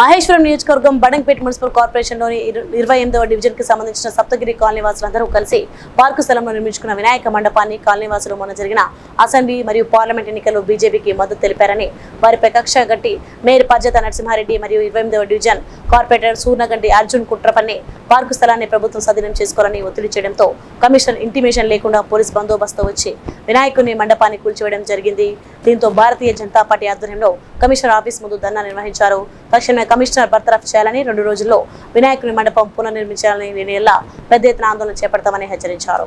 మహేశ్వరం నియోజకవర్గం బడంగపేట మున్సిపల్ కార్పొరేషన్లోని ఇరవై ఎనిమిదవ డివిజన్కి సంబంధించిన సప్తగిరి కాలనీ వాసులందరూ కలిసి పార్కు స్థలంలో నిర్మించుకున్న వినాయక మండపాన్ని కాలనీ వాసులు మొన్న జరిగిన అసెంబ్లీ మరియు పార్లమెంట్ ఎన్నికల్లో బీజేపీకి మద్దతు తెలిపారని వారిపై కక్ష గట్టి మేయర్ పద్యత నరసింహారెడ్డి మరియు ఇరవై ఎనిమిదవ డివిజన్ కార్పొరేటర్ సూర్నగంటి అర్జున్ కుట్రపన్ని పార్కు స్థలాన్ని ప్రభుత్వం స్వాధీనం చేసుకోవాలని ఒత్తిడి చేయడంతో కమిషనర్ ఇంటిమేషన్ లేకుండా పోలీస్ బందోబస్తు వచ్చి వినాయకుని మండపాన్ని కూల్చివేయడం జరిగింది. దీంతో భారతీయ జనతా పార్టీ ఆధ్వర్యంలో కమిషనర్ ఆఫీస్ ముందు ధర్నా నిర్వహించారు. తక్షణమే కమిషనర్ బర్తరఫ్ చేయాలని రెండు రోజుల్లో వినాయకుని మండపం పునర్నిర్మించాలని నిర్ణయంలా పెద్ద ఎత్తున ఆందోళన చేపడతామని హెచ్చరించారు.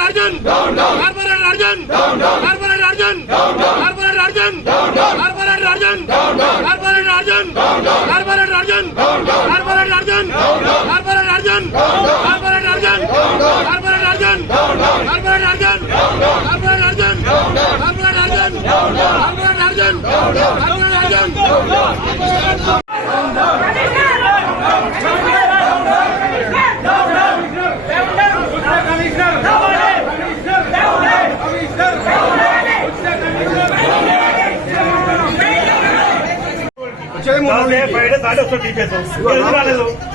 Arjun corporator Arjun corporator Arjun corporator Arjun corporator Arjun corporator বাইরে দাঁড়িয়ে ডিপে তো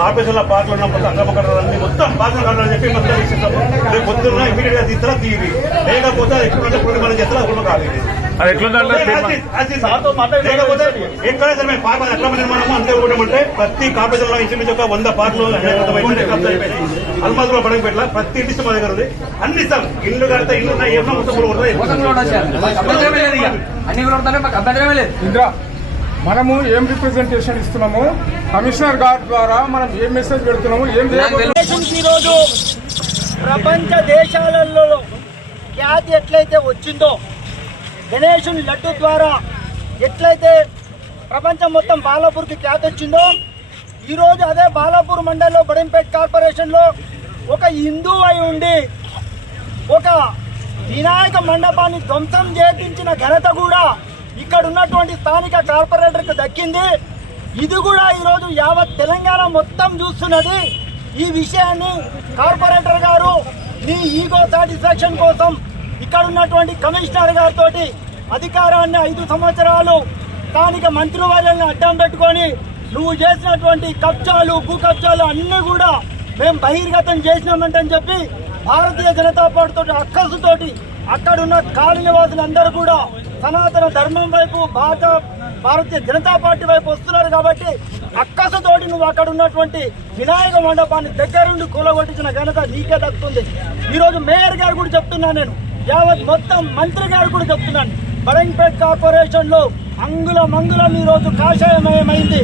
ఆఫీసుల మొత్తం మొత్తం చెప్పి మొత్తం రేపు పొద్దున్న ఇమీడియట్గా తీస్తారా తీయవి లేకపోతే ఎక్కడ మనం చేస్తారా అది ఎట్లా అంతే ఉండమంటే ప్రతి కాపేజీలో ఇంచుమించు ఒక వంద పార్కులు అల్మాదులో పడక పెట్టాల? ప్రతి ఇంటి మా దగ్గర ఉంది. అన్ని ఇస్తాం ఇల్లు కడితే ఇల్లు ఉన్నాయి ఏమన్నా మొత్తం కూడా మనము ఏం రిప్రజెంటేషన్ ఇస్తున్నాము? కమిషనర్ గారి ద్వారా మనం ఏం మెసేజ్ పెడుతున్నాము? ఏం ఈరోజు ప్రపంచ దేశాలలో ఖ్యాతి ఎట్లయితే వచ్చిందో గణేశుని లడ్డు ద్వారా ఎట్లయితే ప్రపంచం మొత్తం బాలాపూర్కి ఖ్యాతి వచ్చిందో ఈరోజు అదే బాలాపూర్ మండలంలో బడంపేట్ కార్పొరేషన్లో ఒక హిందూ అయి ఉండి ఒక వినాయక మండపాన్ని ధ్వంసం చేపించిన ఘనత కూడా ఇక్కడ ఉన్నటువంటి స్థానిక కార్పొరేటర్కు దక్కింది. ఇది కూడా ఈరోజు యావత్ తెలంగాణ మొత్తం చూస్తున్నది. ఈ విషయాన్ని కార్పొరేటర్ గారు మీ ఈగో సాటిస్ఫాక్షన్ కోసం ఇక్కడ ఉన్నటువంటి కమిషనర్ గారితో అధికారాన్ని ఐదు సంవత్సరాలు స్థానిక మంత్రివర్యాలను అడ్డం పెట్టుకొని నువ్వు చేసినటువంటి కబ్జాలు భూ కబ్జాలు అన్నీ కూడా మేము బహిర్గతం చేసినామంటని చెప్పి భారతీయ జనతా పార్టీ తోటి అక్కసుతోటి అక్కడున్న కాలనీ వాసులందరూ కూడా సనాతన ధర్మం వైపు భారత భారతీయ జనతా పార్టీ వైపు వస్తున్నారు కాబట్టి అక్కసుతోటి నువ్వు అక్కడ ఉన్నటువంటి వినాయక మండపాన్ని దగ్గరుండి కూలగొట్టించిన ఘనత నీకే దక్కుతుంది. ఈరోజు మేయర్ గారు కూడా చెప్తున్నాను నేను. యావత్ మొత్తం మంత్రి గారు కూడా చెప్తున్నాను. బడంపేట్ కార్పొరేషన్లో అంగుళం అంగుల మంగుళం ఈ రోజు కాషాయమయమైంది.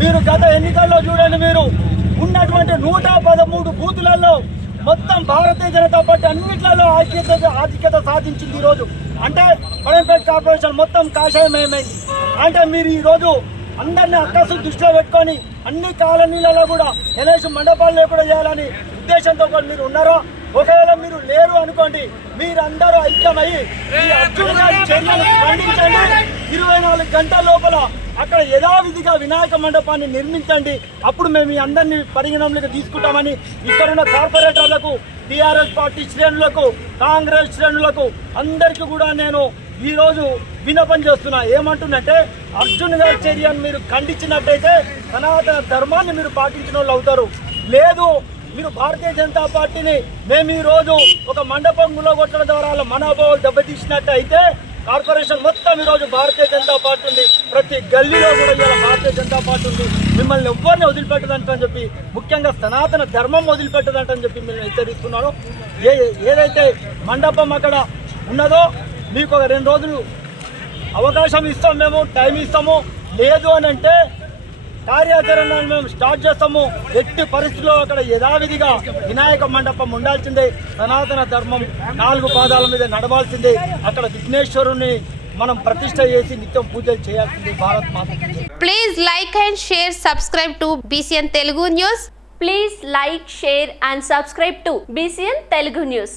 మీరు గత ఎన్నికల్లో చూడండి మీరు. ఉన్నటువంటి నూట పదమూడు బూతులలో మొత్తం భారతీయ జనతా పార్టీ అన్నిట్లలో ఆధిక్యత ఆధిక్యత సాధించింది ఈరోజు. అంటే బడంపేట్ కార్పొరేషన్ మొత్తం కాషాయమయమైంది. అంటే మీరు ఈరోజు అందరినీ అక్కసు దృష్టిలో పెట్టుకొని అన్ని కాలనీలలో కూడా గణేష్ మండపాలు లేకుండా చేయాలని ఉద్దేశంతో కూడా మీరు ఉన్నారా? ఒకవేళ మీరు లేరు అనుకోండి మీరందరూ ఐక్యమై ఈ అర్జున్ గారి చర్యలు ఖండించండి. ఇరవై నాలుగు గంటల లోపల అక్కడ యథావిధిగా వినాయక మండపాన్ని నిర్మించండి. అప్పుడు మేము మీ అందరినీ పరిగణంలోకి తీసుకుంటామని ఇక్కడున్న కార్పొరేటర్లకు టీఆర్ఎస్ పార్టీ శ్రేణులకు కాంగ్రెస్ శ్రేణులకు అందరికీ కూడా నేను ఈరోజు విన్నపం చేస్తున్నా. ఏమంటుందంటే అర్జున్ గారి చర్యను మీరు ఖండించినట్టయితే సనాతన ధర్మాన్ని మీరు పాటించిన వాళ్ళు అవుతారు. లేదు మీరు భారతీయ జనతా పార్టీని మేము ఈ రోజు ఒక మండపం గులగొట్టడం ద్వారా మనోభావాలు దెబ్బతీసినట్టు అయితే కార్పొరేషన్ మొత్తం ఈ రోజు భారతీయ జనతా పార్టీ ఉంది. ప్రతి గల్లీలో కూడా ఇవాళ భారతీయ జనతా పార్టీ ఉంది. మిమ్మల్ని ఎవరిని వదిలిపెట్టదంటని చెప్పి ముఖ్యంగా సనాతన ధర్మం వదిలిపెట్టదంటని చెప్పి మిమ్మల్ని హెచ్చరిస్తున్నాను ఏ ఏదైతే మండపం అక్కడ ఉన్నదో మీకు ఒక రెండు రోజులు అవకాశం ఇస్తాం మేము టైం ఇస్తాము. లేదు అని అంటే కార్యాచరణ మేము స్టార్ట్ చేస్తాము. ఎట్టి పరిస్థితుల్లో అక్కడ యథావిధిగా వినాయక మండపం ఉండాల్సిందే. సనాతన ధర్మం నాలుగు పాదాల మీద నడవాల్సిందే. అక్కడ విఘ్నేశ్వరుని మనం ప్రతిష్ట చేసి నిత్యం పూజలు చేయాల్సింది Bharat Mata please like and share subscribe to BCN Telugu news please like share and subscribe to BCN Telugu news